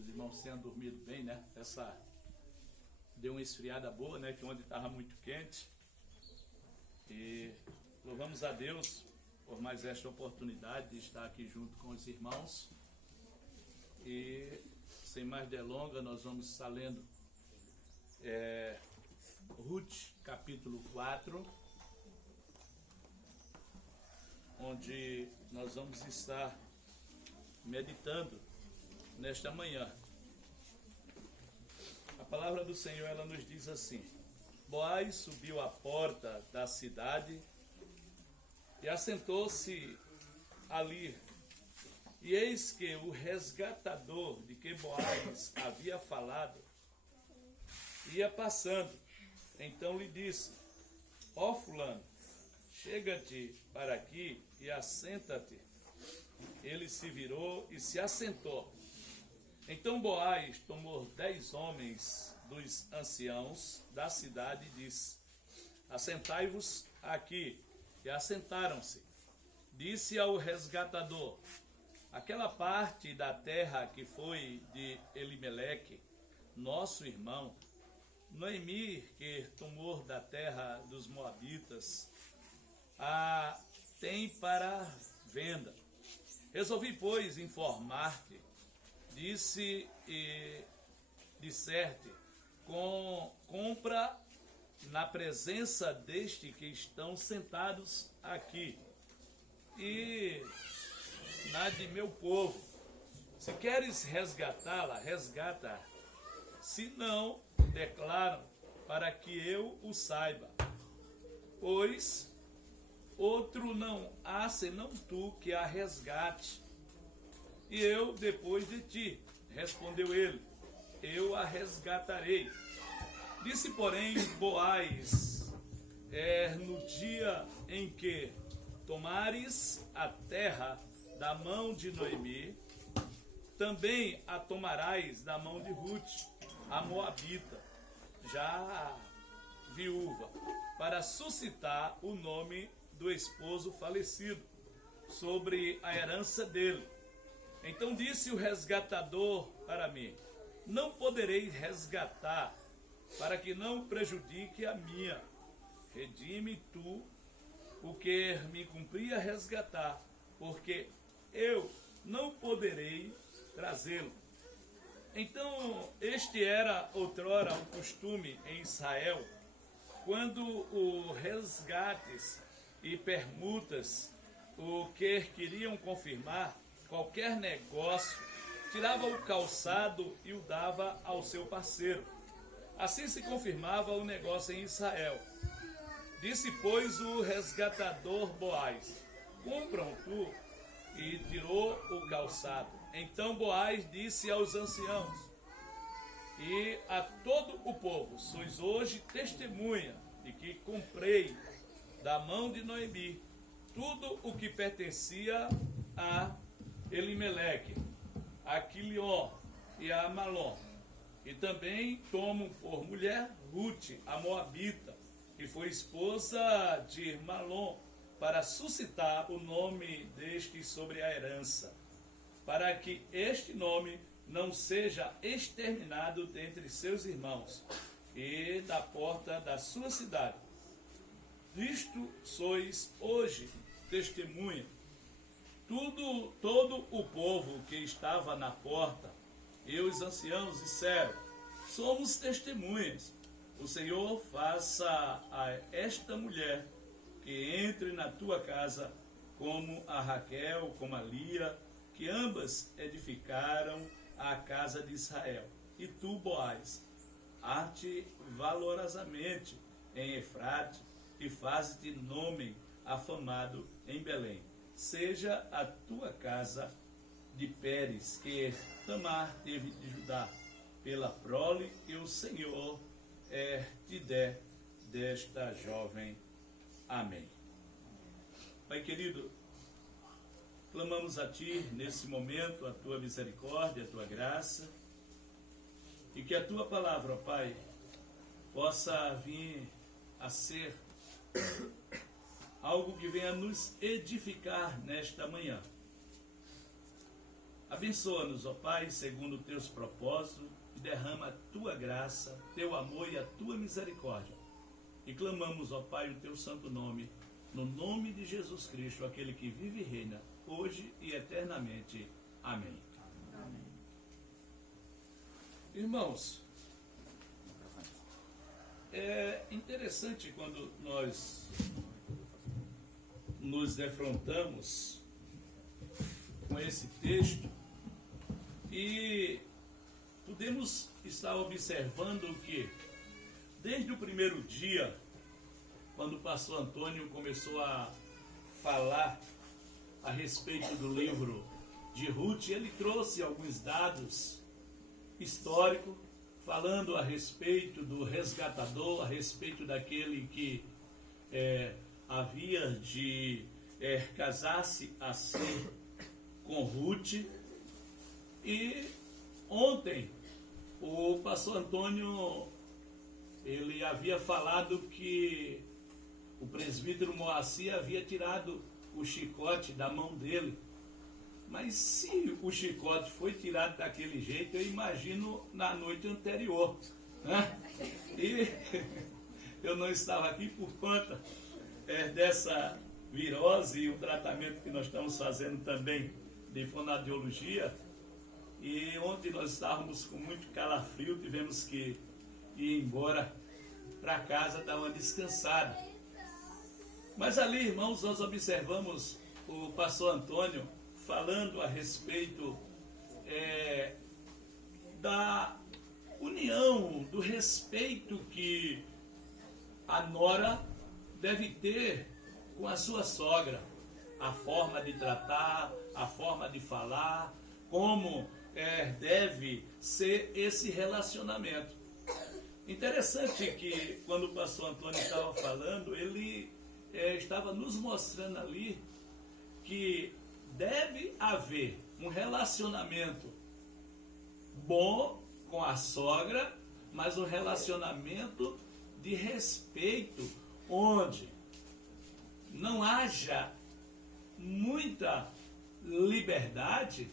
os irmãos tenham dormido bem, né? Deu uma esfriada boa, né? Que ontem estava muito quente. E louvamos a Deus por mais esta oportunidade de estar aqui junto com os irmãos. E sem mais delongas, nós vamos estar lendo Ruth, capítulo 4, onde nós vamos estar meditando nesta manhã. A palavra do Senhor, ela nos diz assim: Boaz subiu à porta da cidade e assentou-se ali. E eis que o resgatador de que Boaz havia falado ia passando. Então lhe disse: ó fulano, chega-te para aqui e assenta-te. Ele se virou e se assentou. Então Boaz tomou 10 homens dos anciãos da cidade e disse: assentai-vos aqui. E assentaram-se. Disse ao resgatador: aquela parte da terra que foi de Elimeleque, nosso irmão, Noemi, que tomou da terra dos Moabitas, a tem para venda. Resolvi, pois, informar-te. Disserte, compra na presença deste que estão sentados aqui, e na de meu povo. Se queres resgatá-la, resgata. Se não, declaro, para que eu o saiba. Pois outro não há senão tu que a resgate. E eu depois de ti, respondeu ele, eu a resgatarei. Disse, porém, Boaz, no dia em que tomares a terra da mão de Noemi, também a tomarás da mão de Ruth, a Moabita, já viúva, para suscitar o nome do esposo falecido sobre a herança dele. Então disse o resgatador para mim: não poderei resgatar, para que não prejudique a minha. Redime tu o que me cumpria resgatar, porque eu não poderei trazê-lo. Então, este era outrora o costume em Israel, quando o resgates e permutas, o que queriam confirmar qualquer negócio, tirava o calçado e o dava ao seu parceiro. Assim se confirmava o negócio em Israel. Disse, pois, o resgatador Boaz: compram tu, e tirou o calçado. Então Boaz disse aos anciãos e a todo o povo: sois hoje testemunha de que comprei da mão de Noemi tudo o que pertencia a Elimeleque, a Quilion e a Malom. E também tomo por mulher Ruth, a Moabita, que foi esposa de Malom, para suscitar o nome deste sobre a herança, para que este nome não seja exterminado dentre seus irmãos e da porta da sua cidade. Disto sois hoje testemunha. Todo o povo que estava na porta e os anciãos disseram: somos testemunhas. O Senhor faça a esta mulher que entre na tua casa, como a Raquel, como a Lia, que ambas edificaram a casa de Israel. E tu, Boaz, arte valorosamente em Efrate, e faze-te nome afamado em Belém. Seja a tua casa de Pérez, que Tamar teve de Judá, pela prole que o Senhor te der desta jovem. Amém. Pai querido, clamamos a Ti nesse momento a Tua misericórdia, a Tua graça, e que a Tua palavra, ó Pai, possa vir a ser algo que venha nos edificar nesta manhã. Abençoa-nos, ó Pai, segundo os teus propósitos, e derrama a tua graça, teu amor e a tua misericórdia. E clamamos, ó Pai, o teu santo nome, no nome de Jesus Cristo, aquele que vive e reina, hoje e eternamente. Amém. Amém. Irmãos, é interessante quando nós nos defrontamos com esse texto e podemos estar observando que desde o primeiro dia, quando o pastor Antônio começou a falar a respeito do livro de Ruth, ele trouxe alguns dados históricos, falando a respeito do resgatador, a respeito daquele que havia de casar-se assim com Ruth. E ontem o pastor Antônio, ele havia falado que o presbítero Moacir havia tirado o chicote da mão dele. Mas se o chicote foi tirado daquele jeito, eu imagino na noite anterior, né? E eu não estava aqui por conta dessa virose e o tratamento que nós estamos fazendo também de fonoaudiologia. E ontem nós estávamos com muito calafrio, tivemos que ir embora para casa dar uma descansada. Mas ali, irmãos, nós observamos o pastor Antônio falando a respeito da união, do respeito que a nora deve ter com a sua sogra, a forma de tratar, a forma de falar, como deve ser esse relacionamento. Interessante que quando o pastor Antônio estava falando, ele estava nos mostrando ali que deve haver um relacionamento bom com a sogra, mas um relacionamento de respeito, onde não haja muita liberdade,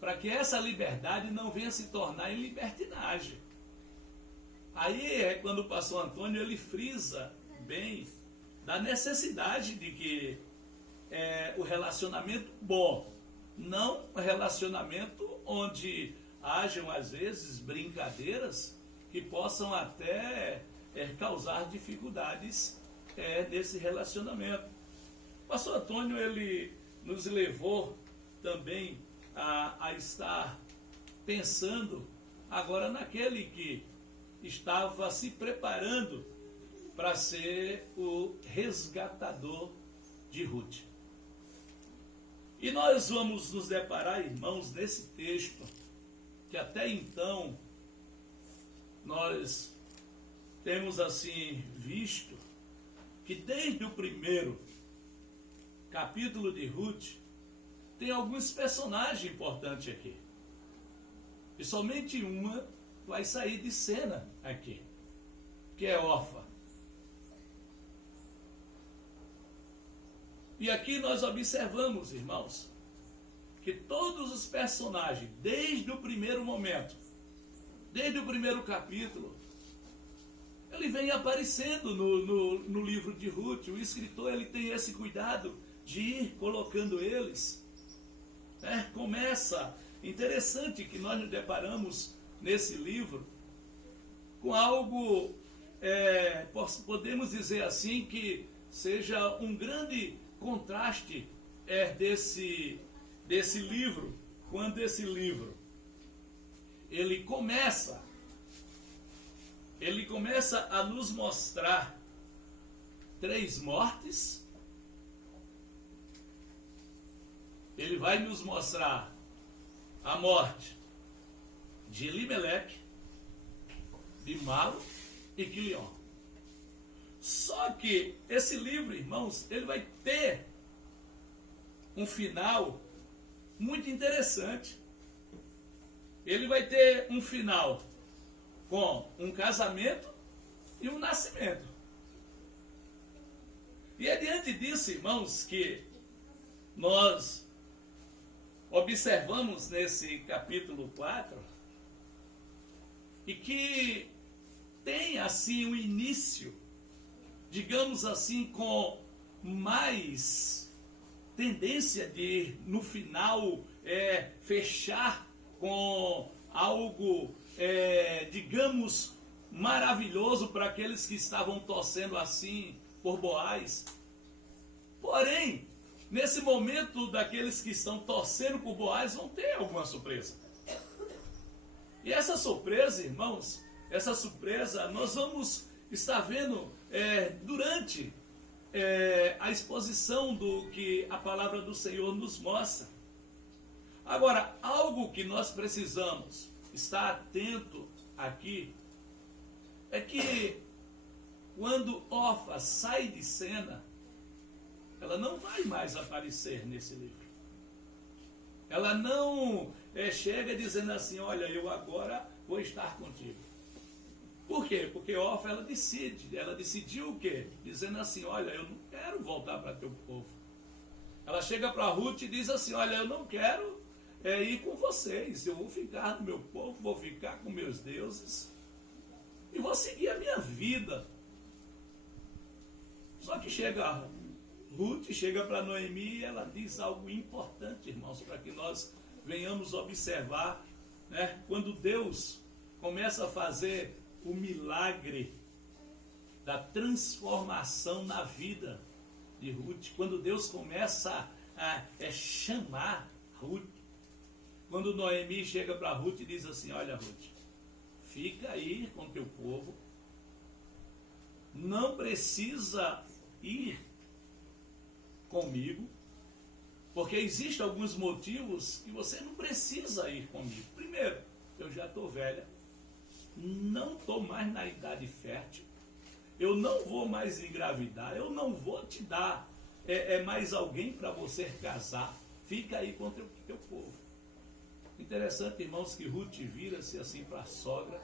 para que essa liberdade não venha se tornar em libertinagem. Aí é quando o pastor Antônio ele frisa bem da necessidade de que o relacionamento bom, não um relacionamento onde hajam às vezes brincadeiras que possam até causar dificuldades nesse relacionamento. O pastor Antônio ele nos levou também a estar pensando agora naquele que estava se preparando para ser o resgatador de Ruth. E nós vamos nos deparar, irmãos, nesse texto, que até então nós temos assim visto que desde o primeiro capítulo de Ruth tem alguns personagens importantes aqui. E somente uma vai sair de cena aqui, que é Orfa. E aqui nós observamos, irmãos, que todos os personagens, desde o primeiro momento, desde o primeiro capítulo, ele vem aparecendo no livro de Ruth. O escritor ele tem esse cuidado de ir colocando eles. Começa, interessante que nós nos deparamos nesse livro com algo, podemos dizer assim, que seja um grande contraste desse livro, quando esse livro ele começa a nos mostrar 3 mortes. Ele vai nos mostrar a morte de Elimeleque, de Malo e Quilion. Só que esse livro, irmãos, ele vai ter um final muito interessante. Ele vai ter um final com um casamento e um nascimento. E é diante disso, irmãos, que nós observamos nesse capítulo 4 e que tem assim um início, digamos assim, com mais tendência de no final fechar com algo, digamos, maravilhoso para aqueles que estavam torcendo assim por Boaz. Porém, nesse momento daqueles que estão torcendo por Boaz vão ter alguma surpresa. E essa surpresa, irmãos, essa surpresa nós vamos estar vendo durante a exposição do que a palavra do Senhor nos mostra. Agora, algo que nós precisamos estar atento aqui é que quando Orfa sai de cena, ela não vai mais aparecer nesse livro. Ela não chega dizendo assim, olha, eu agora vou estar contigo. Por quê? Porque Orfa, ela decidiu o quê? Dizendo assim, olha, eu não quero voltar para teu povo. Ela chega para Ruth e diz assim, olha, eu não quero ir com vocês, eu vou ficar no meu povo, vou ficar com meus deuses e vou seguir a minha vida. Só que chega Ruth, chega para Noemi e ela diz algo importante, irmãos, para que nós venhamos observar, né? Quando Deus começa a fazer o milagre da transformação na vida de Ruth, quando Deus começa a chamar Ruth, quando Noemi chega para Ruth e diz assim, olha Ruth, fica aí com teu povo, não precisa ir comigo, porque existem alguns motivos que você não precisa ir comigo. Primeiro, eu já estou velha, não estou mais na idade fértil, eu não vou mais engravidar, eu não vou te dar mais alguém para você casar, fica aí com o teu povo. Interessante, irmãos, que Ruth vira-se assim para a sogra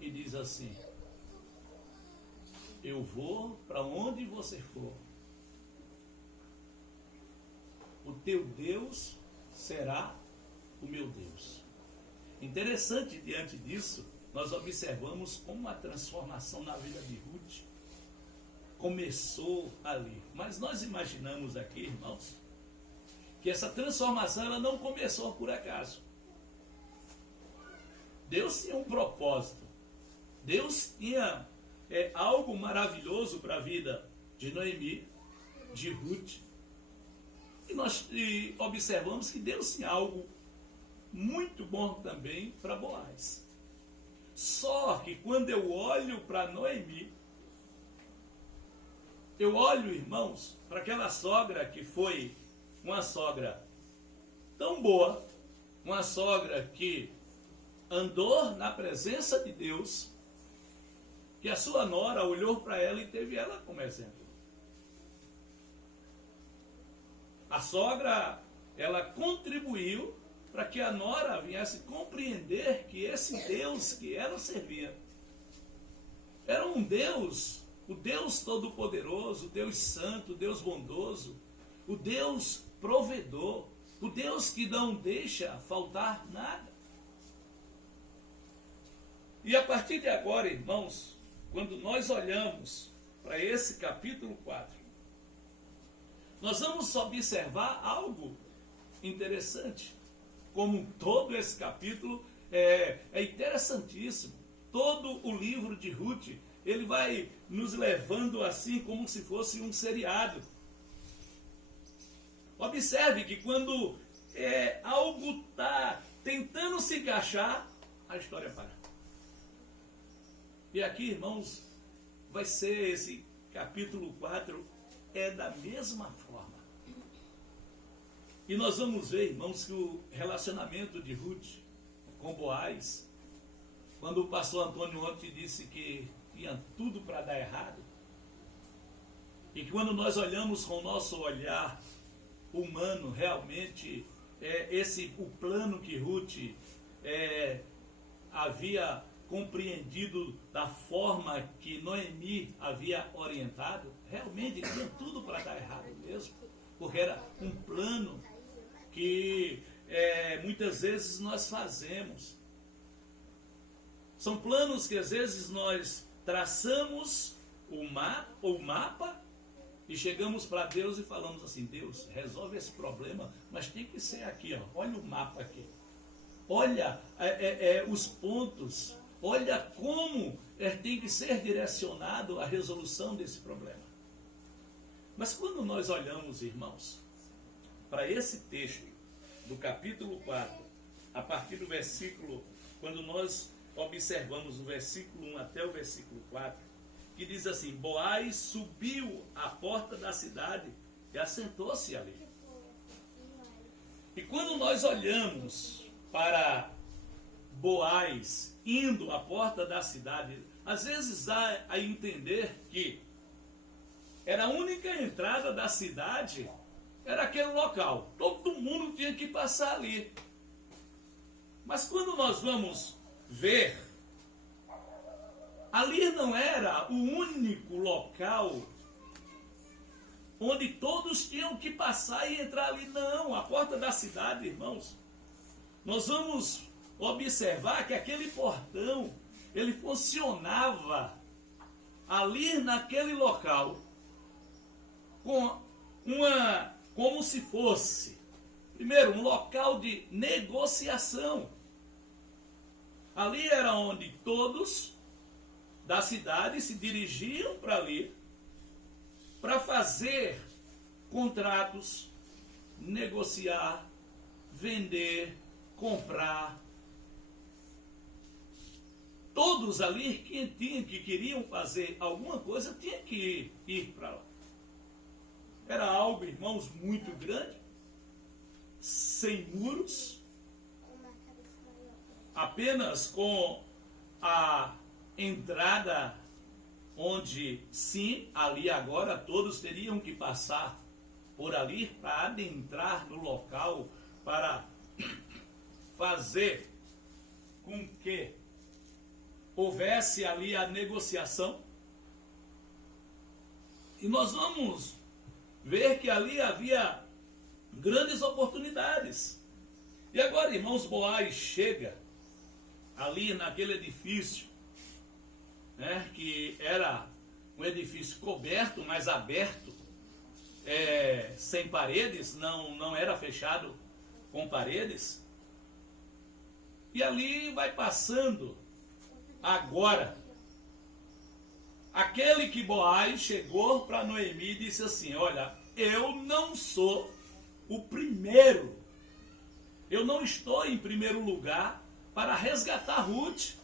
e diz assim, eu vou para onde você for, o teu Deus será o meu Deus. Interessante, diante disso, nós observamos como a transformação na vida de Ruth começou ali. Mas nós imaginamos aqui, irmãos, que essa transformação ela não começou por acaso. Deus tinha um propósito. Deus tinha algo maravilhoso para a vida de Noemi, de Ruth. E nós observamos que Deus tinha algo muito bom também para Boaz. Só que quando eu olho para Noemi, eu olho, irmãos, para aquela sogra que foi uma sogra tão boa, uma sogra que andou na presença de Deus, que a sua nora olhou para ela e teve ela como exemplo. A sogra, ela contribuiu para que a nora viesse compreender que esse Deus que ela servia era um Deus, o Deus Todo-Poderoso, o Deus Santo, o Deus Bondoso, o Deus Provedor, o Deus que não deixa faltar nada. E a partir de agora, irmãos, quando nós olhamos para esse capítulo 4, nós vamos observar algo interessante. Como todo esse capítulo é interessantíssimo. Todo o livro de Ruth, ele vai nos levando assim como se fosse um seriado. Observe que quando algo está tentando se encaixar, a história para. E aqui, irmãos, vai ser esse capítulo 4, da mesma forma. E nós vamos ver, irmãos, que o relacionamento de Ruth com Boaz, quando o pastor Antônio ontem disse que tinha tudo para dar errado, e que quando nós olhamos com o nosso olhar humano, realmente, o plano que Ruth havia compreendido da forma que Noemi havia orientado, realmente tinha tudo para dar errado mesmo, porque era um plano que muitas vezes nós fazemos. São planos que às vezes nós traçamos o mapa e chegamos para Deus e falamos assim: Deus, resolve esse problema, mas tem que ser aqui, ó. Olha o mapa aqui. Olha os pontos. Olha como tem que ser direcionado a resolução desse problema. Mas quando nós olhamos, irmãos, para esse texto do capítulo 4, a partir do versículo, quando nós observamos o versículo 1 até o versículo 4, que diz assim: Boaz subiu à porta da cidade e assentou-se ali. E quando nós olhamos para Boaz indo à porta da cidade, às vezes dá a entender que era a única entrada da cidade, era aquele local. Todo mundo tinha que passar ali. Mas quando nós vamos ver, ali não era o único local onde todos tinham que passar e entrar ali. Não, a porta da cidade, irmãos, nós vamos observar que aquele portão, ele funcionava ali naquele local como se fosse, primeiro, um local de negociação. Ali era onde todos da cidade se dirigiam para ali para fazer contratos, negociar, vender, comprar. Todos ali que queriam fazer alguma coisa tinham que ir para lá. Era algo, irmãos, muito grande, sem muros, apenas com a entrada onde, sim, ali agora todos teriam que passar por ali para adentrar no local, para fazer com que houvesse ali a negociação. E nós vamos ver que ali havia grandes oportunidades. E agora, irmãos, Boaz chega ali naquele edifício, né, que era um edifício coberto, mas aberto, sem paredes, não era fechado com paredes. E ali vai passando agora aquele que Boaz chegou para Noemi e disse assim: olha, eu não sou o primeiro, eu não estou em primeiro lugar para resgatar Ruth.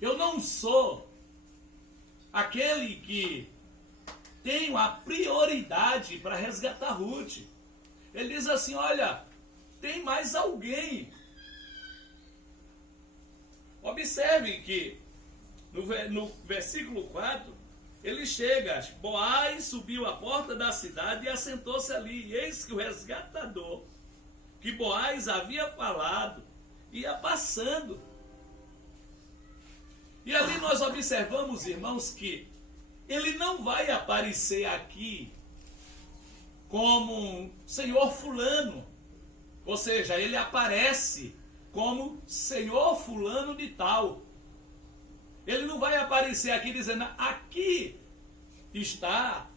Eu não sou aquele que tenho a prioridade para resgatar Ruth. Ele diz assim: olha, tem mais alguém. Observe que no versículo 4, ele chega, Boaz subiu à porta da cidade e assentou-se ali. E eis que o resgatador, que Boaz havia falado, ia passando. E ali nós observamos, irmãos, que ele não vai aparecer aqui como um senhor fulano. Ou seja, ele aparece como senhor fulano de tal. Ele não vai aparecer aqui dizendo: aqui está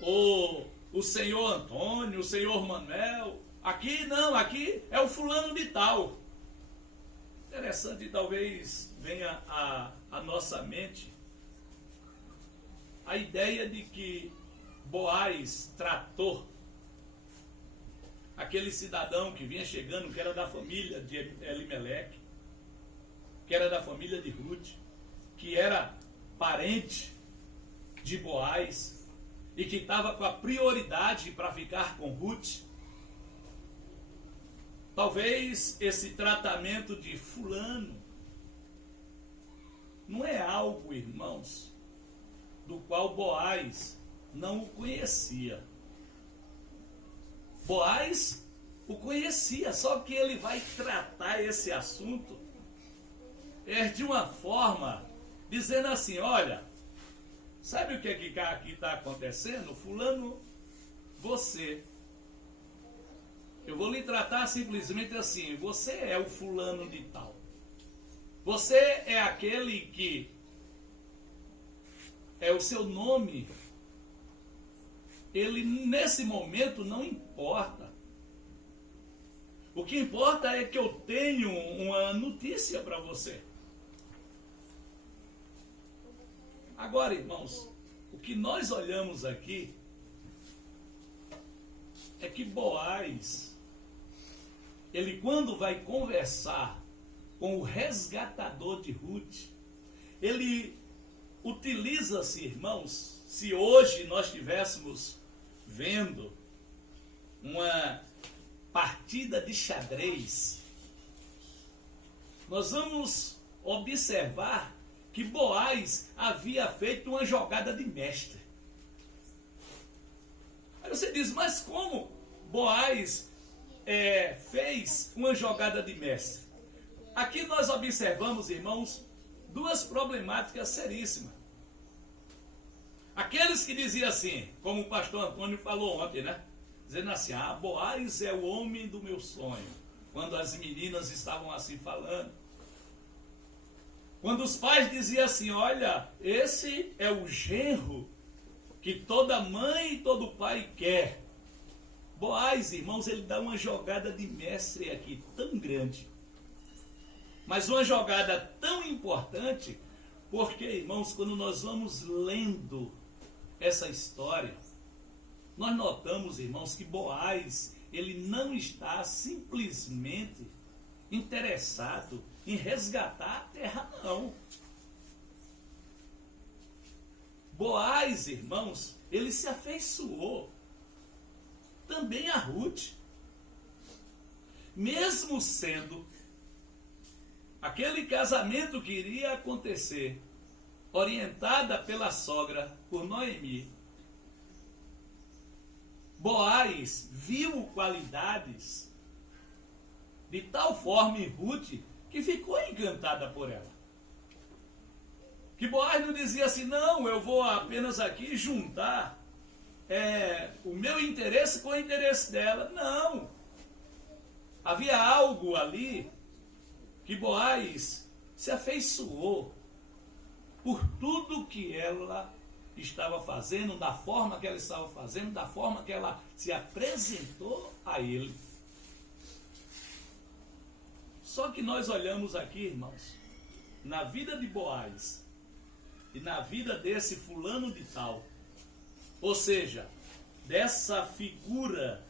o senhor Antônio, o senhor Manuel. Aqui não, aqui é o fulano de tal. Interessante, talvez venha à nossa mente a ideia de que Boaz tratou aquele cidadão que vinha chegando, que era da família de Elimeleque, que era da família de Ruth, que era parente de Boaz e que estava com a prioridade para ficar com Ruth. Talvez esse tratamento de fulano não é algo, irmãos, do qual Boaz não o conhecia. Boaz o conhecia, só que ele vai tratar esse assunto de uma forma, dizendo assim: olha, sabe o que aqui está acontecendo? Fulano, você Eu vou lhe tratar simplesmente assim: você é o fulano de tal. Você é aquele que é o seu nome. Ele nesse momento não importa. O que importa é que eu tenho uma notícia para você. Agora, irmãos, o que nós olhamos aqui é que Boaz, ele quando vai conversar com o resgatador de Ruth, ele utiliza-se, irmãos, se hoje nós estivéssemos vendo uma partida de xadrez, nós vamos observar que Boaz havia feito uma jogada de mestre. Aí você diz, mas como Boaz fez uma jogada de mestre? Aqui nós observamos, irmãos, duas problemáticas seríssimas. Aqueles que diziam assim, como o pastor Antônio falou ontem, né? Dizendo assim, Boaz é o homem do meu sonho. Quando as meninas estavam assim falando. Quando os pais diziam assim, olha, esse é o genro que toda mãe e todo pai quer. Boaz, irmãos, ele dá uma jogada de mestre aqui tão grande. Mas uma jogada tão importante, porque, irmãos, quando nós vamos lendo essa história, nós notamos, irmãos, que Boaz, ele não está simplesmente interessado em resgatar a terra, não. Boaz, irmãos, ele se afeiçoou também a Ruth. Mesmo sendo aquele casamento que iria acontecer, orientada pela sogra por Noemi, Boaz viu qualidades de tal forma em Ruth que ficou encantada por ela. Que Boaz não dizia assim, não, eu vou apenas aqui juntar o meu interesse com o interesse dela. Não. Havia algo ali que Boaz se afeiçoou por tudo que ela estava fazendo, da forma que ela estava fazendo, da forma que ela se apresentou a ele. Só que nós olhamos aqui, irmãos, na vida de Boaz e na vida desse fulano de tal, ou seja, dessa figura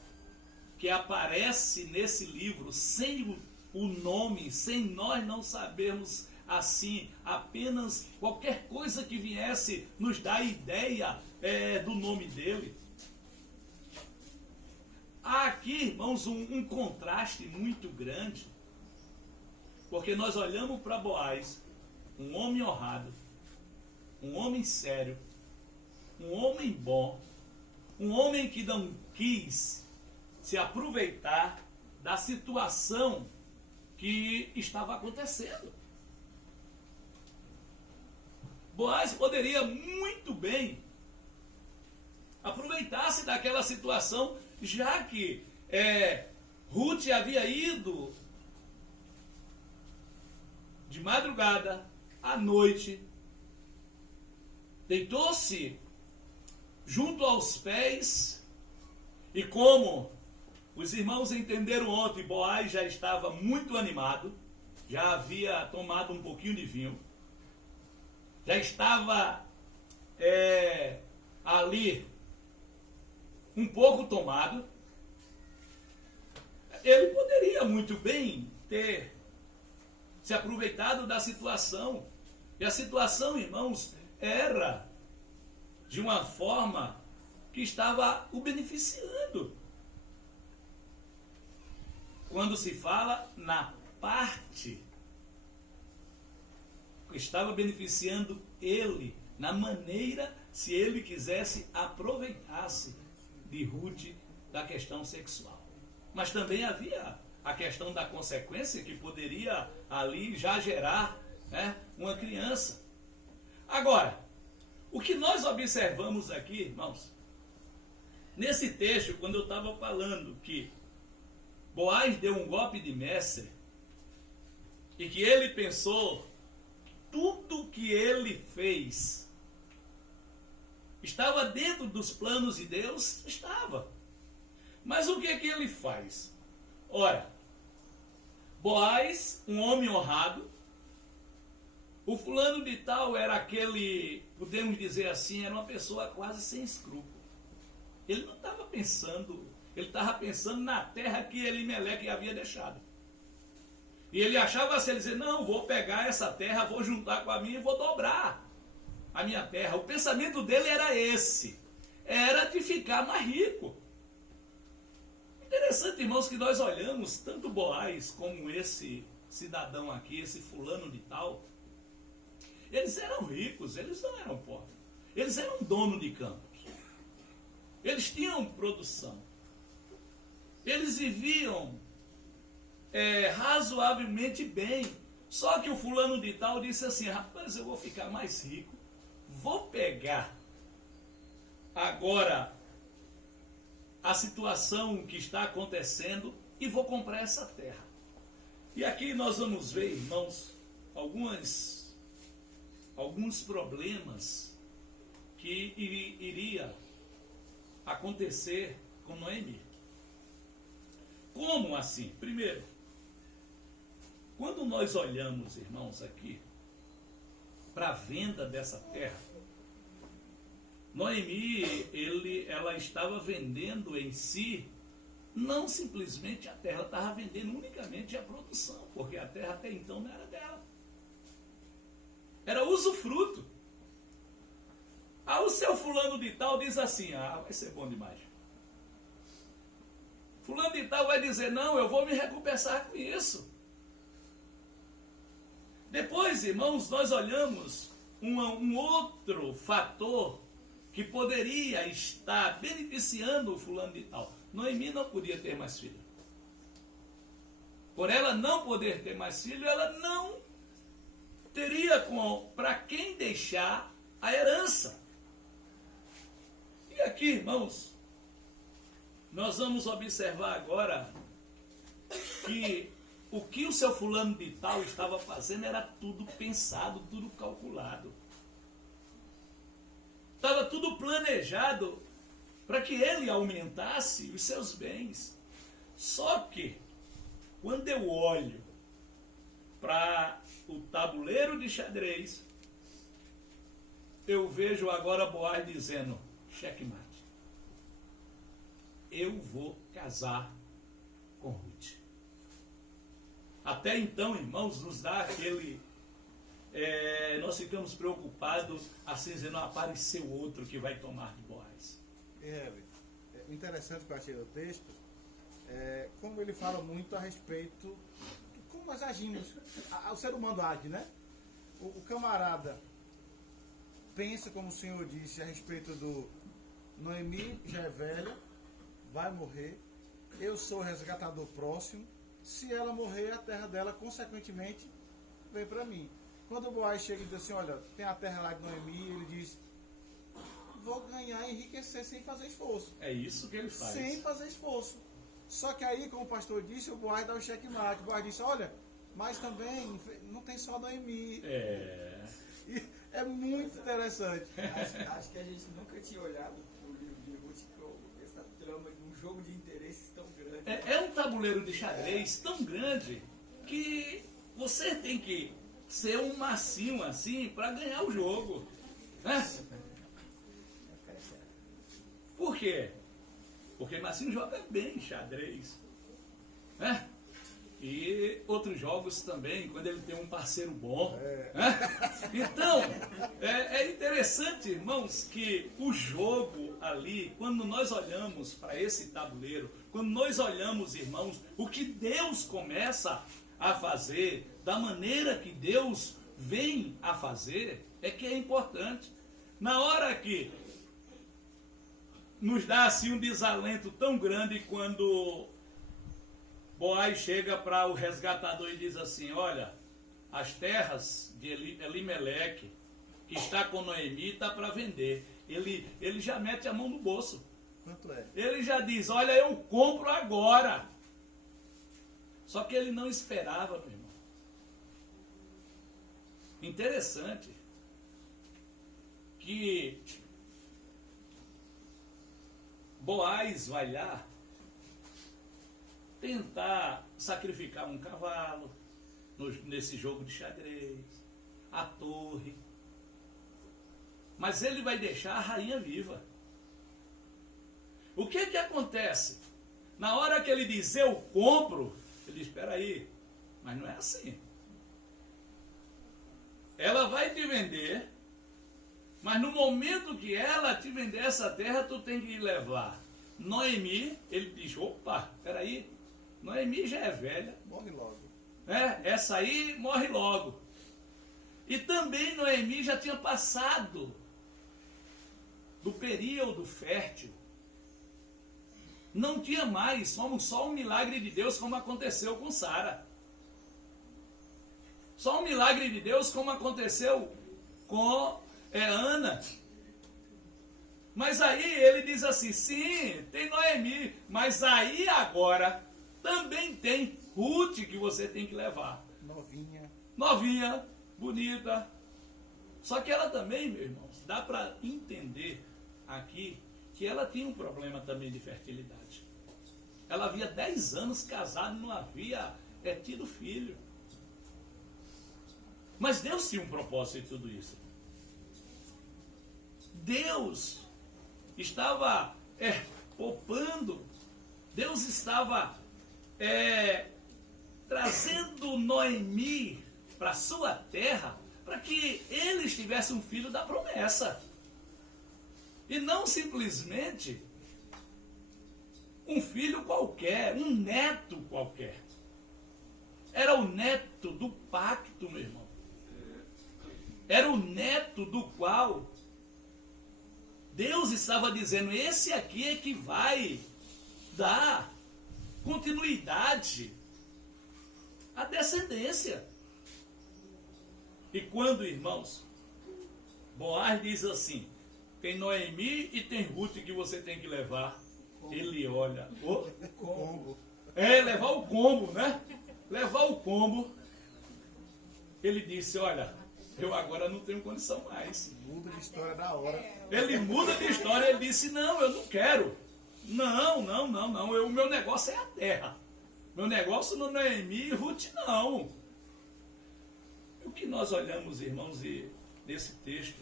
que aparece nesse livro sem o nome, sem nós não sabermos assim, apenas qualquer coisa que viesse nos dar ideia do nome dele. Há aqui, irmãos, um contraste muito grande, porque nós olhamos para Boaz, um homem honrado, um homem sério, um homem bom, um homem que não quis se aproveitar da situação que estava acontecendo. Boaz poderia muito bem aproveitar-se daquela situação, já que Ruth havia ido de madrugada, à noite, deitou-se junto aos pés, e como os irmãos entenderam ontem, Boaz já estava muito animado, já havia tomado um pouquinho de vinho, já estava ali um pouco tomado. Ele poderia muito bem ter se aproveitado da situação. E a situação, irmãos, era de uma forma que estava o beneficiando. Quando se fala na parte que estava beneficiando ele, na maneira, se ele quisesse aproveitar-se de Ruth da questão sexual. Mas também havia a questão da consequência que poderia ali já gerar uma criança. Agora, o que nós observamos aqui, irmãos, nesse texto, quando eu estava falando que Boaz deu um golpe de mestre e que ele pensou, tudo que ele fez estava dentro dos planos de Deus? Estava. Mas o que é que ele faz? Ora, Boaz, um homem honrado, o fulano de tal era aquele, podemos dizer assim, era uma pessoa quase sem escrúpulo. Ele não estava pensando, ele estava pensando na terra que Elimeleque havia deixado. E ele achava assim, ele dizia, não, vou pegar essa terra, vou juntar com a minha e vou dobrar a minha terra. O pensamento dele era esse, era de ficar mais rico. Interessante, irmãos, que nós olhamos tanto Boaz como esse cidadão aqui, esse fulano de tal, eles eram ricos, eles não eram pobres. Eles eram donos de campos. Eles tinham produção. Eles viviam razoavelmente bem. Só que o fulano de tal disse assim, rapaz, eu vou ficar mais rico. Vou pegar agora a situação que está acontecendo e vou comprar essa terra. E aqui nós vamos ver, irmãos, alguns problemas que iria acontecer com Noemi. Como assim? Primeiro, quando nós olhamos, irmãos, aqui para a venda dessa terra, Noemi, ela estava vendendo em si, não simplesmente a terra, ela estava vendendo unicamente a produção, porque a terra até então não era dela. Era usufruto. Aí o seu fulano de tal diz assim, vai ser bom demais. Fulano de tal vai dizer, não, eu vou me recompensar com isso. Depois, irmãos, nós olhamos um outro fator que poderia estar beneficiando o fulano de tal. Noemi não podia ter mais filho. Por ela não poder ter mais filho, ela não teria para quem deixar a herança. E aqui, irmãos, nós vamos observar agora que o que o seu fulano de tal estava fazendo era tudo pensado, tudo calculado. Estava tudo planejado para que ele aumentasse os seus bens. Só que, quando eu olho para o tabuleiro de xadrez, eu vejo agora Boaz dizendo, checkmate. Eu vou casar com Ruth. Até então, irmãos, nos dá aquele... nós ficamos preocupados, assim dizendo, não apareceu outro que vai tomar de Boaz. Interessante que eu achei o texto, como ele fala muito a respeito de como nós agimos. O ser humano age, né? O camarada pensa, como o senhor disse, a respeito do Noemi já é velha, vai morrer, eu sou o resgatador próximo, se ela morrer, a terra dela, consequentemente, vem para mim. Quando o Boaz chega e diz assim, olha, tem a terra lá de Noemi, ele diz, vou ganhar e enriquecer sem fazer esforço. É isso que ele faz. Sem fazer esforço. Só que aí, como o pastor disse, o Boaz dá o checkmate. O Boaz disse, olha, mas também não tem só Noemi. E é muito interessante. Acho que a gente nunca tinha olhado o livro de Ruth com essa trama de um jogo de interesses tão grande. É um tabuleiro de xadrez tão grande que você tem que ser um macinho assim para ganhar o jogo. Né? Por quê? Porque Massinho joga bem xadrez. Né? E outros jogos também, quando ele tem um parceiro bom. Né? Então, é interessante, irmãos, que o jogo ali, quando nós olhamos para esse tabuleiro, quando nós olhamos, irmãos, o que Deus começa a fazer, da maneira que Deus vem a fazer, é que é importante. Na hora que nos dá assim um desalento tão grande quando Boaz chega para o resgatador e diz assim, olha, as terras de Elimeleque, que está com Noemi, está para vender. Ele já mete a mão no bolso. Quanto é? Ele já diz, olha, eu compro agora. Só que ele não esperava, meu irmão. Interessante que Boaz vai lá tentar sacrificar um cavalo nesse jogo de xadrez, a torre. Mas ele vai deixar a rainha viva. O que acontece? Na hora que ele diz, eu compro, ele diz, espera aí, mas não é assim. Ela vai te vender, mas no momento que ela te vender essa terra, tu tem que levar Noemi. Ele diz, opa, espera aí, Noemi já é velha. Morre logo. Essa aí morre logo. E também Noemi já tinha passado do período fértil. Não tinha mais, só um milagre de Deus, como aconteceu com Sara. Só um milagre de Deus, como aconteceu com Ana. Mas aí ele diz assim, sim, tem Noemi, mas aí agora também tem Ruth que você tem que levar. Novinha, bonita. Só que ela também, meu irmão, dá para entender aqui que ela tinha um problema também de fertilidade. Ela havia 10 anos casada e não havia tido filho. Mas Deus tinha um propósito em tudo isso. Deus estava poupando, Deus estava trazendo Noemi para a sua terra, para que eles tivessem um filho da promessa. E não simplesmente um filho qualquer, um neto qualquer. Era o neto do pacto, meu irmão. Era o neto do qual Deus estava dizendo, esse aqui é que vai dar continuidade à descendência. E quando, irmãos, Boaz diz assim, tem Noemi e tem Ruth que você tem que levar. Ele olha, Combo. levar o combo, né? Levar o combo. Ele disse, olha, eu agora não tenho condição mais. Muda de história da hora. Ele muda de história, ele disse, não, eu não quero. Não. O meu negócio é a terra. Meu negócio não é Noemi e Ruth, não. O que nós olhamos, irmãos, e nesse texto,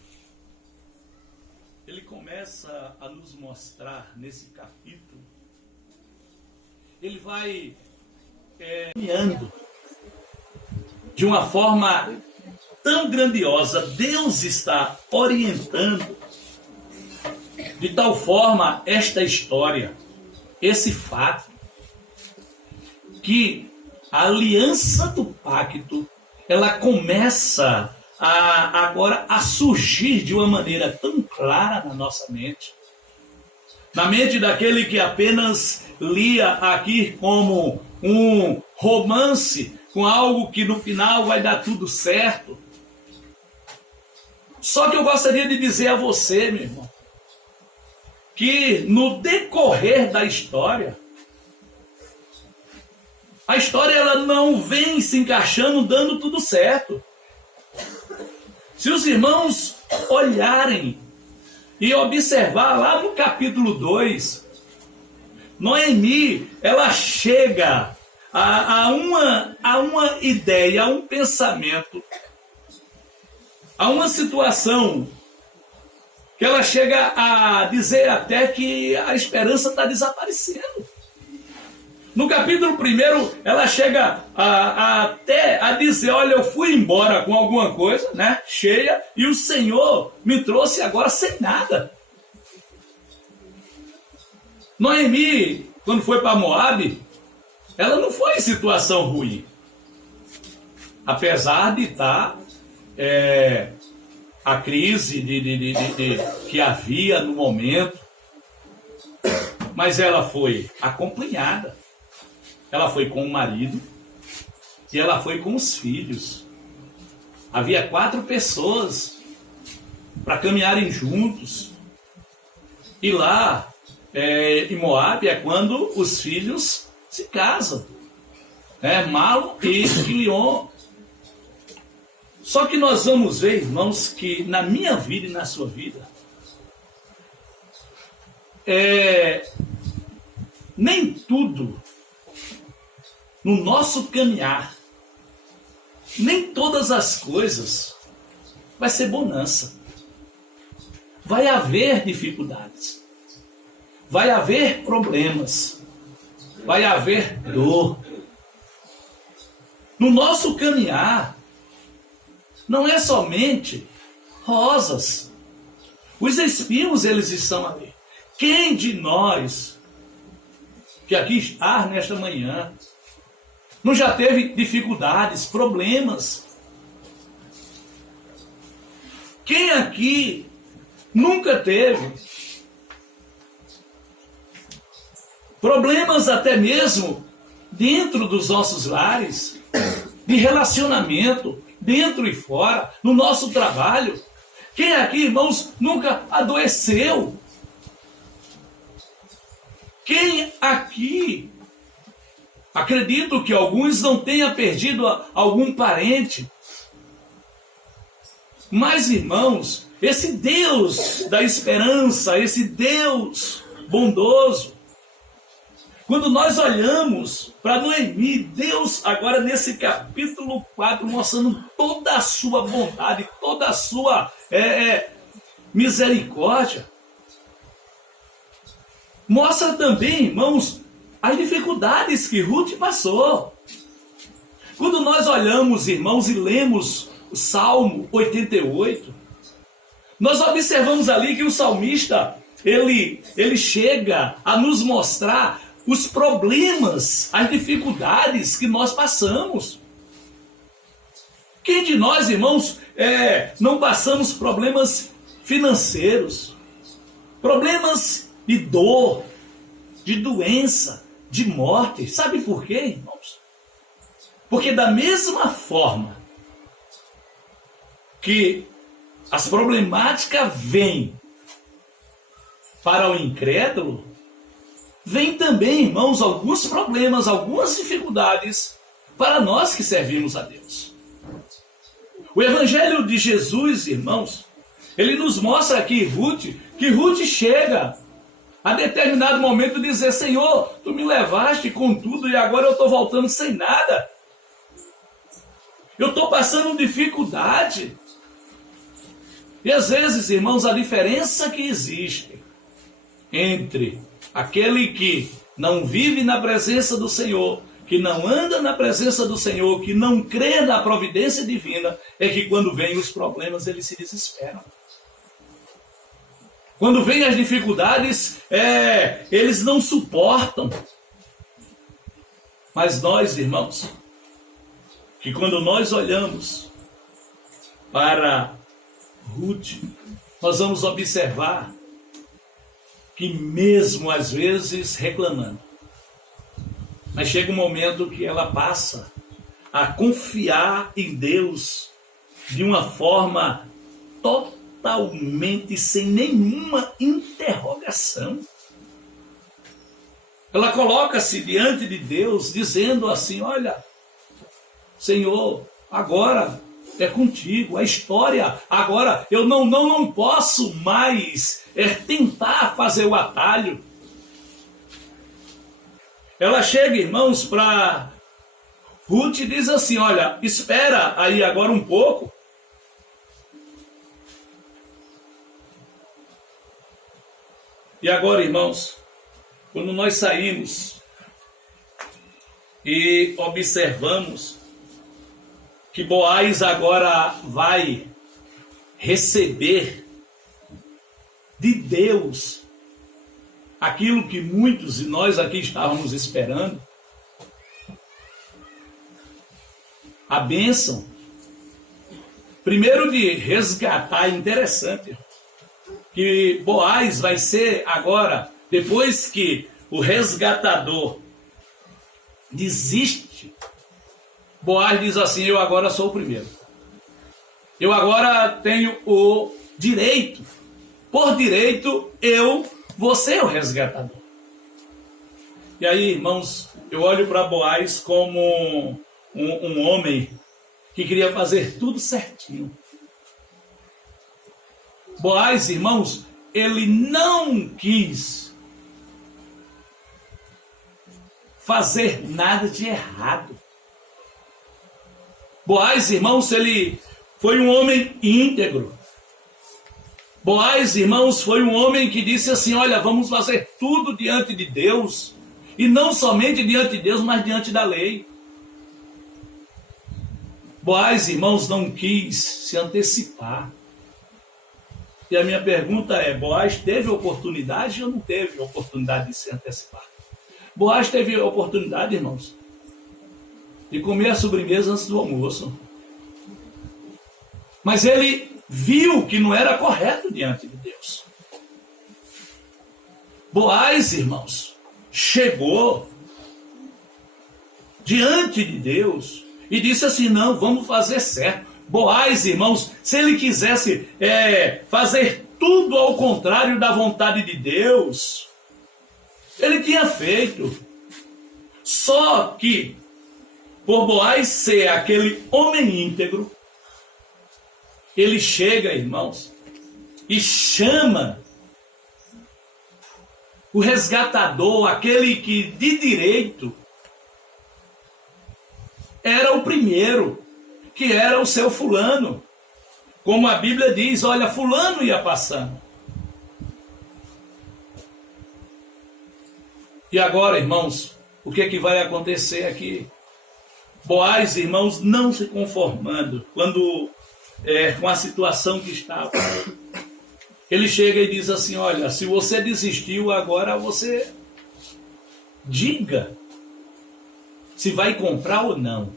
ele começa a nos mostrar, nesse capítulo, ele vai caminhando de uma forma tão grandiosa. Deus está orientando de tal forma esta história, esse fato, que a aliança do pacto, ela começa agora a surgir de uma maneira tão clara na nossa mente. Na mente daquele que apenas lia aqui como um romance, com algo que no final vai dar tudo certo. Só que eu gostaria de dizer a você, meu irmão, que no decorrer da história, a história ela não vem se encaixando, dando tudo certo. Se os irmãos olharem e observar lá no capítulo 2, Noemi, ela chega a uma ideia, a um pensamento, a uma situação que ela chega a dizer até que a esperança está desaparecendo. No capítulo 1, ela chega até a dizer, olha, eu fui embora com alguma coisa, né, cheia, e o Senhor me trouxe agora sem nada. Noemi, quando foi para Moabe, ela não foi em situação ruim. Apesar de estar a crise que havia no momento, mas ela foi acompanhada. Ela foi com o marido e ela foi com os filhos. Havia 4 pessoas para caminharem juntos. E lá em Moabe é quando os filhos se casam. Malom e Quilion. Só que nós vamos ver, irmãos, que na minha vida e na sua vida, nem tudo no nosso caminhar, nem todas as coisas vai ser bonança. Vai haver dificuldades, vai haver problemas, vai haver dor. No nosso caminhar, não é somente rosas. Os espinhos, eles estão ali. Quem de nós, que aqui está nesta manhã, não já teve dificuldades, problemas? Quem aqui nunca teve problemas até mesmo dentro dos nossos lares, de relacionamento, dentro e fora, no nosso trabalho? Quem aqui, irmãos, nunca adoeceu? Quem aqui, acredito que alguns não tenham perdido algum parente, mas, irmãos, esse Deus da esperança, esse Deus bondoso, quando nós olhamos para Noemi, Deus agora nesse capítulo 4, mostrando toda a sua bondade, toda a sua misericórdia, mostra também, irmãos, as dificuldades que Ruth passou. Quando nós olhamos, irmãos, e lemos o Salmo 88, nós observamos ali que o salmista, ele chega a nos mostrar os problemas, as dificuldades que nós passamos. Quem de nós, irmãos, não passamos problemas financeiros, problemas de dor, de doença, de morte? Sabe por quê, irmãos? Porque da mesma forma que as problemáticas vêm para o incrédulo, vem também, irmãos, alguns problemas, algumas dificuldades para nós que servimos a Deus. O Evangelho de Jesus, irmãos, ele nos mostra aqui que Ruth chega a determinado momento dizer: Senhor, tu me levaste com tudo e agora eu estou voltando sem nada. Eu estou passando dificuldade. E às vezes, irmãos, a diferença que existe entre aquele que não vive na presença do Senhor, que não anda na presença do Senhor, que não crê na providência divina, é que quando vêm os problemas, eles se desesperam. Quando vêm as dificuldades, eles não suportam. Mas nós, irmãos, que quando nós olhamos para Ruth, nós vamos observar que mesmo às vezes reclamando, mas chega um momento que ela passa a confiar em Deus de uma forma totalmente sem nenhuma interrogação. Ela coloca-se diante de Deus dizendo assim: olha, Senhor, agora é contigo, a história agora eu não posso mais tentar fazer o atalho. Ela chega, irmãos, para Ruth e diz assim: olha, espera aí agora um pouco. E agora, irmãos, quando nós saímos e observamos que Boaz agora vai receber de Deus aquilo que muitos de nós aqui estávamos esperando, a bênção, primeiro de resgatar. Interessante que Boaz vai ser agora, depois que o resgatador desiste, Boaz diz assim: eu agora sou o primeiro. Eu agora tenho o direito. Por direito, eu vou ser o resgatador. E aí, irmãos, eu olho para Boaz como um homem que queria fazer tudo certinho. Boaz, irmãos, ele não quis fazer nada de errado. Boaz, irmãos, ele foi um homem íntegro. Boaz, irmãos, foi um homem que disse assim, olha, vamos fazer tudo diante de Deus. E não somente diante de Deus, mas diante da lei. Boaz, irmãos, não quis se antecipar. E a minha pergunta é, Boaz teve oportunidade ou não teve oportunidade de se antecipar? Boaz teve oportunidade, irmãos, de comer a sobremesa antes do almoço. Mas ele viu que não era correto diante de Deus. Boaz, irmãos, chegou diante de Deus e disse assim, não, vamos fazer certo. Boaz, irmãos, se ele quisesse fazer tudo ao contrário da vontade de Deus, ele tinha feito. Só que, por Boaz ser aquele homem íntegro, ele chega, irmãos, e chama o resgatador, aquele que de direito era o primeiro, que era o seu fulano. Como a Bíblia diz, olha, fulano ia passando. E agora, irmãos, o que é que vai acontecer aqui? Boaz, irmãos, não se conformando com a situação que estava. Ele chega e diz assim, olha, se você desistiu, agora você diga se vai comprar ou não.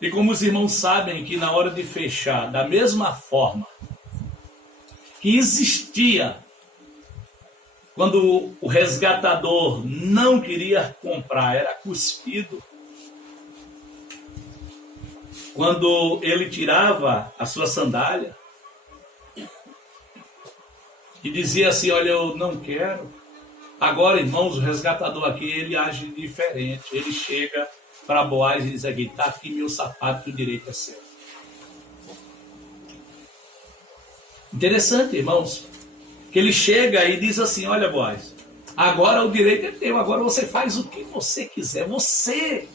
E como os irmãos sabem que na hora de fechar, da mesma forma que existia quando o resgatador não queria comprar, era cuspido. Quando ele tirava a sua sandália e dizia assim, olha, eu não quero. Agora, irmãos, o resgatador aqui, ele age diferente. Ele chega para Boaz e diz aqui, está aqui meu sapato, o direito é seu. Interessante, irmãos, que ele chega e diz assim, olha, Boaz, agora o direito é teu, agora você faz o que você quiser. Você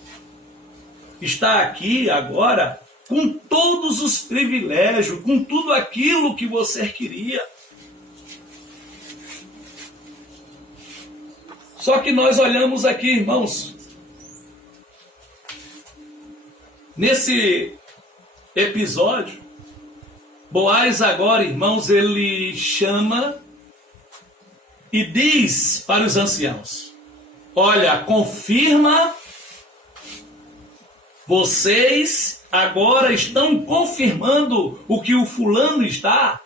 está aqui agora com todos os privilégios, com tudo aquilo que você queria. Só que nós olhamos aqui, irmãos, nesse episódio, Boaz agora, irmãos, ele chama e diz para os anciãos, olha, confirma, vocês agora estão confirmando o que o fulano está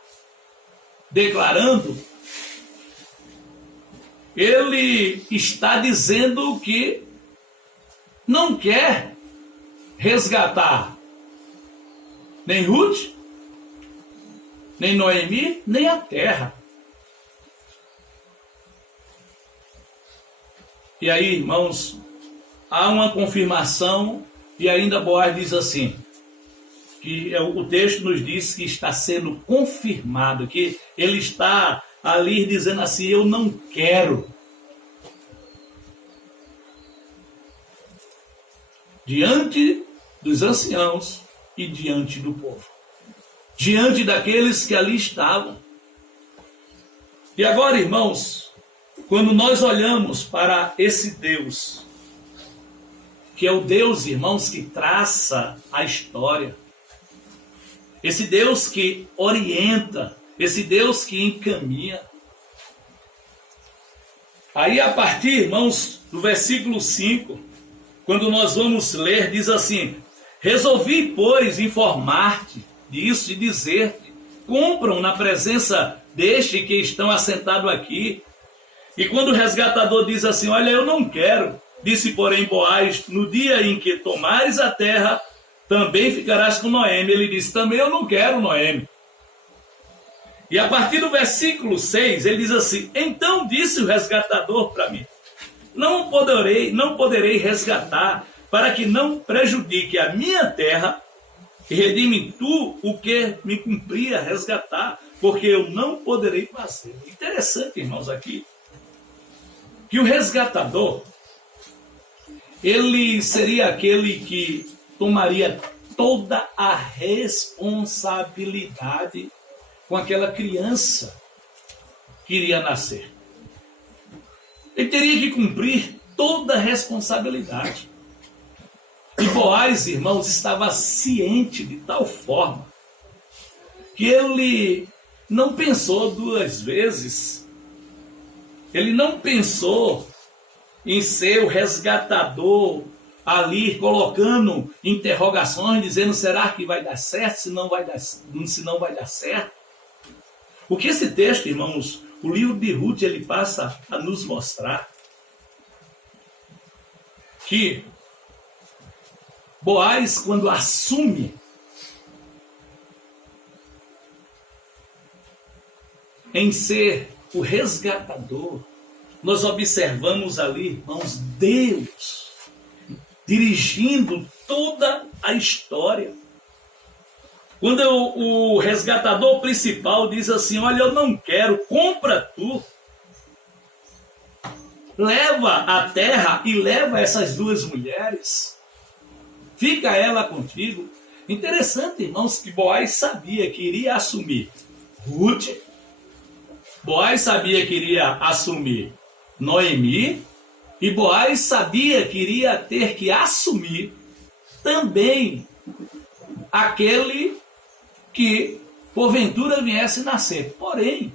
declarando. Ele está dizendo que não quer resgatar nem Ruth, nem Noemi, nem a terra. E aí, irmãos, há uma confirmação e ainda Boaz diz assim, que o texto nos diz que está sendo confirmado, que ele está ali dizendo assim, eu não quero. Diante dos anciãos e diante do povo. Diante daqueles que ali estavam. E agora, irmãos, quando nós olhamos para esse Deus, que é o Deus, irmãos, que traça a história, esse Deus que orienta, esse Deus que encaminha. Aí a partir, irmãos, do versículo 5, quando nós vamos ler, diz assim, resolvi, pois, informar-te disso e dizer-te, cumpram na presença deste que estão assentados aqui. E quando o resgatador diz assim, olha, eu não quero, disse, porém, Boaz, no dia em que tomares a terra, também ficarás com Noemi. Ele disse, também eu não quero, Noemi. E a partir do versículo 6, ele diz assim, então disse o resgatador para mim, não poderei resgatar, para que não prejudique a minha terra, e redime tu o que me cumpria resgatar, porque eu não poderei fazer. Interessante, irmãos, aqui, que o resgatador, ele seria aquele que tomaria toda a responsabilidade com aquela criança que iria nascer. Ele teria que cumprir toda a responsabilidade. E Boaz, irmãos, estava ciente de tal forma que ele não pensou duas vezes. Ele não pensou em ser o resgatador ali, colocando interrogações, dizendo, será que vai dar certo, se não vai dar certo. O que esse texto, irmãos, o livro de Ruth, ele passa a nos mostrar que Boaz, quando assume em ser o resgatador, nós observamos ali, irmãos, Deus dirigindo toda a história. Quando o resgatador principal diz assim, olha, eu não quero, compra tu. Leva a terra e leva essas duas mulheres. Fica ela contigo. Interessante, irmãos, que Boaz sabia que iria assumir Ruth. Boaz sabia que iria assumir Noemi. E Boaz sabia que iria ter que assumir também aquele que porventura viesse nascer. Porém,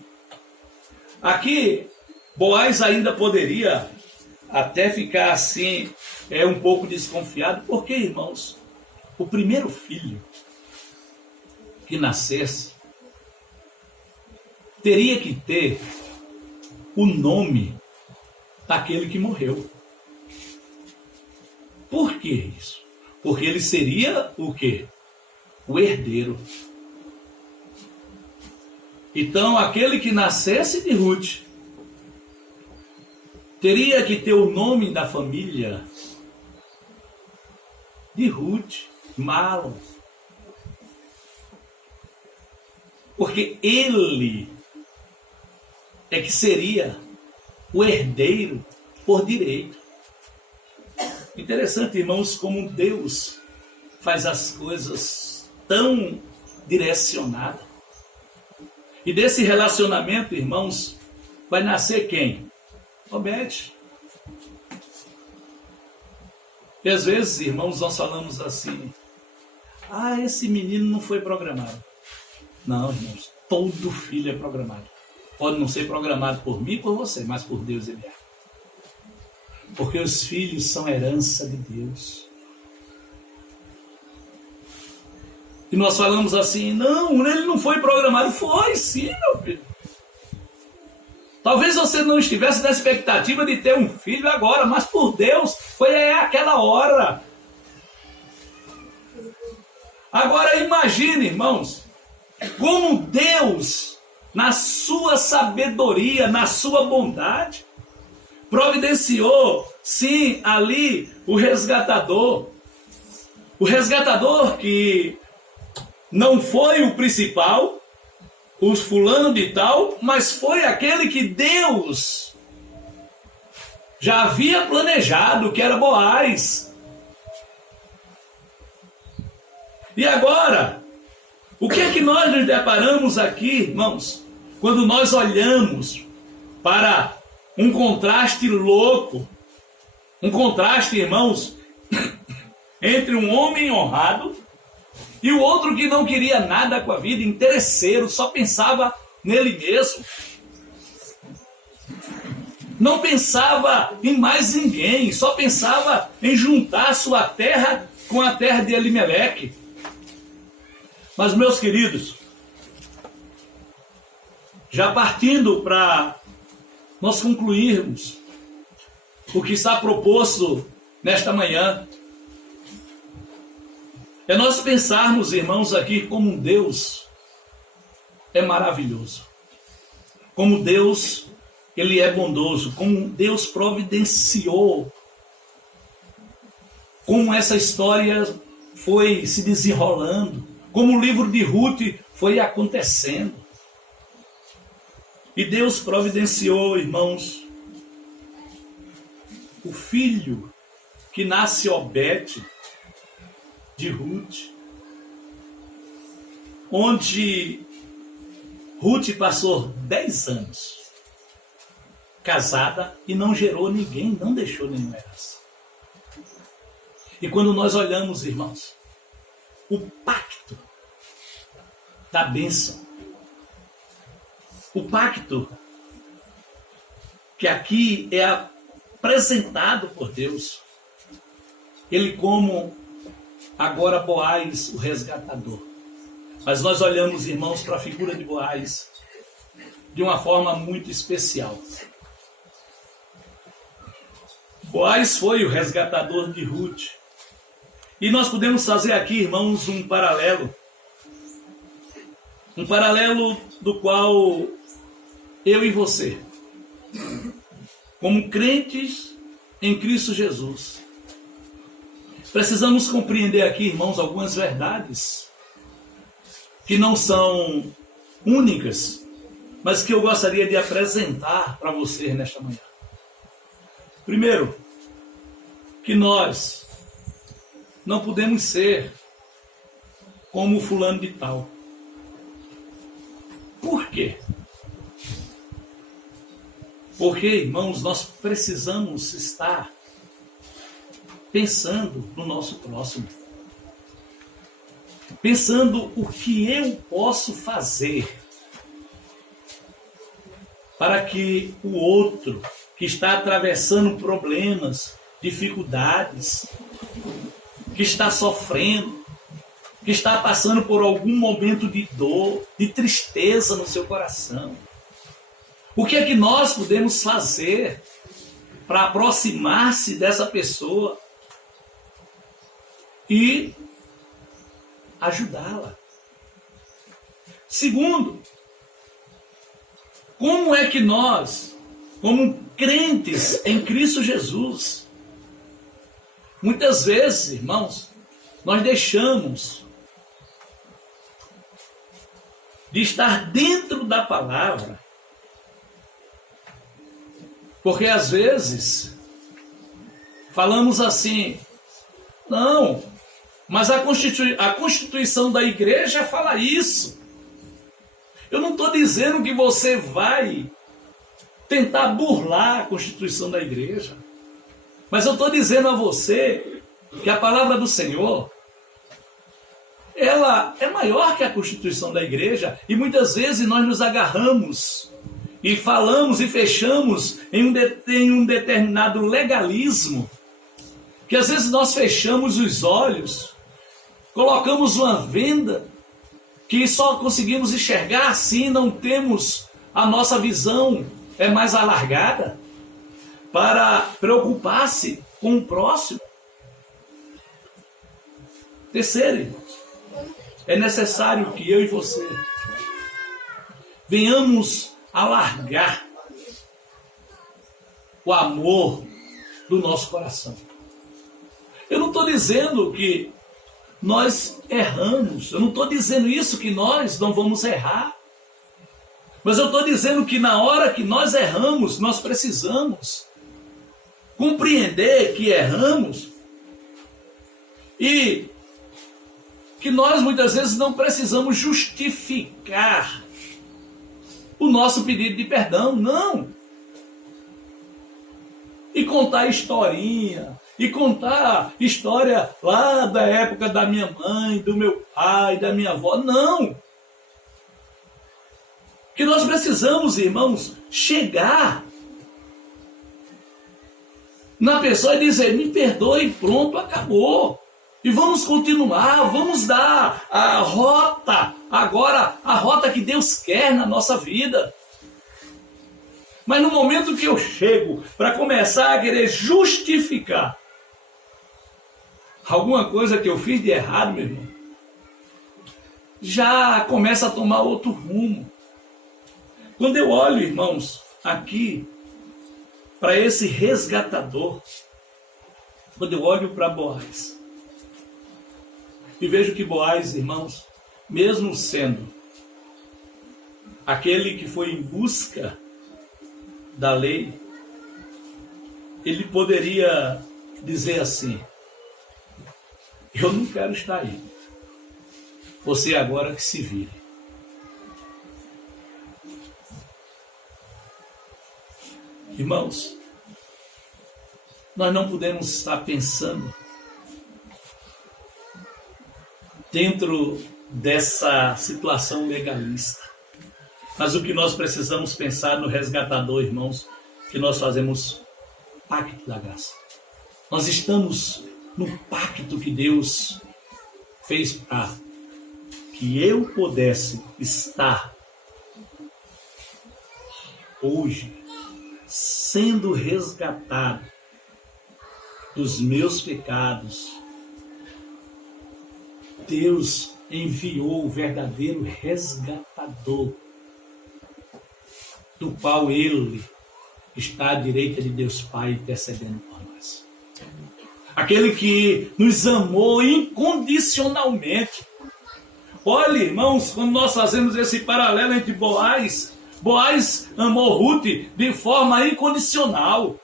aqui Boaz ainda poderia até ficar assim, um pouco desconfiado, porque, irmãos, o primeiro filho que nascesse teria que ter o nome daquele que morreu. Por que isso? Porque ele seria o quê? O herdeiro. Então, aquele que nascesse de Ruth teria que ter o nome da família de Ruth, Malom. Porque ele é que seria o herdeiro por direito. Interessante, irmãos, como Deus faz as coisas tão direcionadas. E desse relacionamento, irmãos, vai nascer quem? Obede. E às vezes, irmãos, nós falamos assim, esse menino não foi programado. Não, irmãos, todo filho é programado. Pode não ser programado por mim e por você, mas por Deus ele é. Porque os filhos são herança de Deus. E nós falamos assim, não, ele não foi programado. Foi sim, meu filho. Talvez você não estivesse na expectativa de ter um filho agora, mas por Deus foi aquela hora. Agora imagine, irmãos, como Deus, na sua sabedoria, na sua bondade, providenciou, sim, ali o resgatador. O resgatador que não foi o principal, o fulano de tal, mas foi aquele que Deus já havia planejado, que era Boaz. E agora, o que é que nós nos deparamos aqui, irmãos, quando nós olhamos para um contraste louco, um contraste, irmãos, entre um homem honrado e o outro que não queria nada com a vida, interesseiro, só pensava nele mesmo. Não pensava em mais ninguém, só pensava em juntar sua terra com a terra de Elimeleque. Mas, meus queridos, já partindo para nós concluirmos o que está proposto nesta manhã, é nós pensarmos, irmãos, aqui como Deus é maravilhoso. Como Deus, Ele é bondoso, como Deus providenciou, como essa história foi se desenrolando, como o livro de Ruth foi acontecendo. E Deus providenciou, irmãos, o filho que nasce Obed de Ruth, onde Ruth passou 10 anos casada e não gerou ninguém, não deixou nenhuma herança. E quando nós olhamos, irmãos, o pacto da bênção, o pacto que aqui é apresentado por Deus, ele como agora Boaz, o resgatador. Mas nós olhamos, irmãos, para a figura de Boaz de uma forma muito especial. Boaz foi o resgatador de Ruth. E nós podemos fazer aqui, irmãos, um paralelo. Um paralelo do qual eu e você, como crentes em Cristo Jesus, precisamos compreender aqui, irmãos, algumas verdades que não são únicas, mas que eu gostaria de apresentar para vocês nesta manhã. Primeiro, que nós não podemos ser como o fulano de tal. Por quê? Porque, irmãos, nós precisamos estar pensando no nosso próximo. Pensando o que eu posso fazer para que o outro que está atravessando problemas, dificuldades, que está sofrendo, que está passando por algum momento de dor, de tristeza no seu coração. O que é que nós podemos fazer para aproximar-se dessa pessoa e ajudá-la? Segundo, como é que nós, como crentes em Cristo Jesus, muitas vezes, irmãos, nós deixamos de estar dentro da palavra, porque às vezes falamos assim, não, mas a Constituição da igreja fala isso. Eu não estou dizendo que você vai tentar burlar a Constituição da igreja, mas eu estou dizendo a você que a palavra do Senhor, ela é maior que a Constituição da igreja, e muitas vezes nós nos agarramos e falamos e fechamos em um determinado legalismo, que às vezes nós fechamos os olhos, colocamos uma venda que só conseguimos enxergar assim, não temos a nossa visão mais alargada para preocupar-se com o próximo. Terceiro, irmãos, é necessário que eu e você venhamos alargar o amor do nosso coração. Eu não estou dizendo que nós erramos, eu não estou dizendo isso que nós não vamos errar, mas eu estou dizendo que na hora que nós erramos, nós precisamos compreender que erramos e que nós muitas vezes não precisamos justificar o nosso pedido de perdão, não. E contar historinha, e contar história lá da época da minha mãe, do meu pai, da minha avó, não. Que nós precisamos, irmãos, chegar na pessoa e dizer, me perdoe, pronto, acabou. E vamos continuar, vamos dar a rota, agora a rota que Deus quer na nossa vida. Mas no momento que eu chego para começar a querer justificar alguma coisa que eu fiz de errado, meu irmão, já começa a tomar outro rumo. Quando eu olho, irmãos, aqui para esse resgatador, quando eu olho para Boaz, e vejo que Boaz, irmãos, mesmo sendo aquele que foi em busca da lei, ele poderia dizer assim: eu não quero estar aí, você agora que se vire. Irmãos, nós não podemos estar pensando dentro dessa situação legalista. Mas o que nós precisamos pensar no resgatador, irmãos, que nós fazemos pacto da graça. Nós estamos no pacto que Deus fez para que eu pudesse estar hoje sendo resgatado dos meus pecados. Deus enviou o verdadeiro resgatador, do qual Ele está à direita de Deus Pai intercedendo por nós. Aquele que nos amou incondicionalmente. Olha, irmãos, quando nós fazemos esse paralelo entre Boaz amou Ruth de forma incondicional.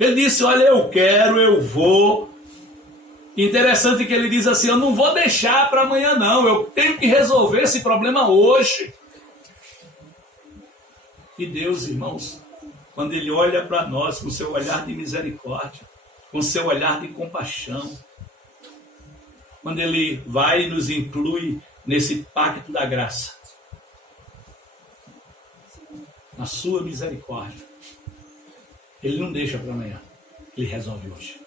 Ele disse: olha, eu quero, eu vou. Interessante que ele diz assim: eu não vou deixar para amanhã não, eu tenho que resolver esse problema hoje. E Deus, irmãos, quando Ele olha para nós com seu olhar de misericórdia, com seu olhar de compaixão, quando Ele vai e nos inclui nesse pacto da graça, na sua misericórdia, Ele não deixa para amanhã, Ele resolve hoje.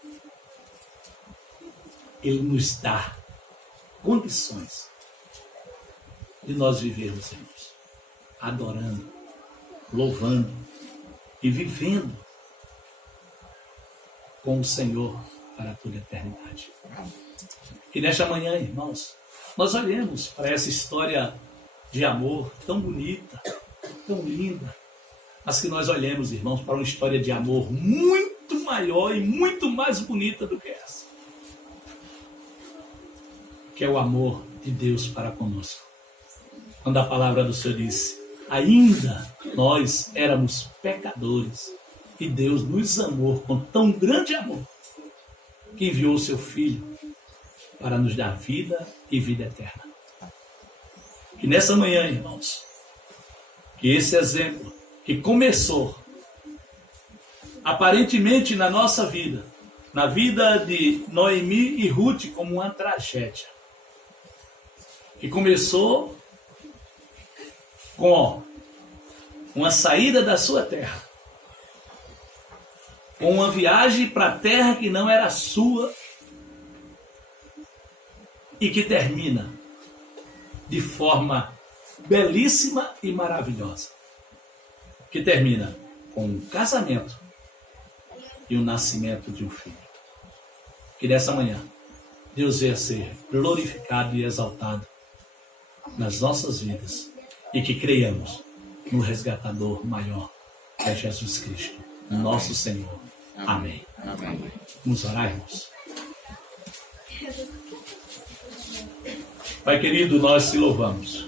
Ele nos dá condições de nós vivermos, irmãos, adorando, louvando e vivendo com o Senhor para toda a eternidade. E nesta manhã, irmãos, nós olhemos para essa história de amor tão bonita, tão linda, mas que nós olhemos, irmãos, para uma história de amor muito maior e muito mais bonita do que essa, que é o amor de Deus para conosco. Quando a palavra do Senhor disse: ainda nós éramos pecadores, e Deus nos amou com tão grande amor, que enviou o seu Filho para nos dar vida e vida eterna. Que nessa manhã, irmãos, que esse exemplo que começou aparentemente na nossa vida, na vida de Noemi e Ruth, como uma tragédia, que começou com uma saída da sua terra, com uma viagem para a terra que não era sua, e que termina de forma belíssima e maravilhosa, que termina com um casamento e o nascimento de um filho. Que nessa manhã Deus venha ser glorificado e exaltado nas nossas vidas, e que creiamos no resgatador maior, que é Jesus Cristo, nosso Senhor. Amém. Amém. Vamos orar, irmãos. Pai querido, nós te louvamos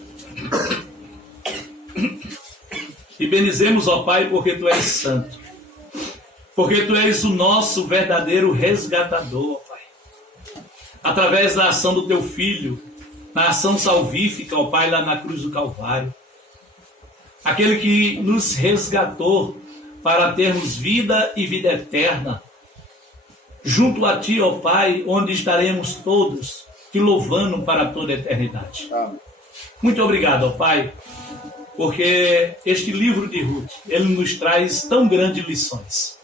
e bendizemos, ó Pai, porque Tu és santo, porque Tu és o nosso verdadeiro resgatador, ó Pai, através da ação do Teu Filho, na ação salvífica, ó Pai, lá na cruz do Calvário, aquele que nos resgatou para termos vida e vida eterna, junto a Ti, ó Pai, onde estaremos todos Te louvando para toda a eternidade. Muito obrigado, ó Pai, porque este livro de Ruth, ele nos traz tão grandes lições.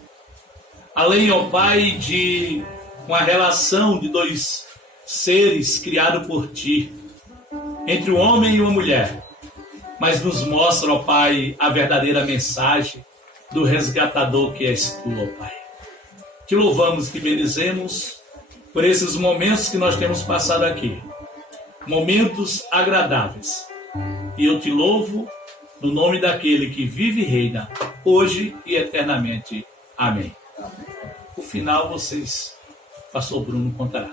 Além, ó Pai, de uma relação de dois seres criados por Ti, entre um homem e uma mulher, mas nos mostra, ó Pai, a verdadeira mensagem do resgatador que és Tu, ó Pai. Te louvamos, te bendizemos por esses momentos que nós temos passado aqui, momentos agradáveis. E eu te louvo no nome daquele que vive e reina, hoje e eternamente. Amém. O final vocês, pastor Bruno, contará.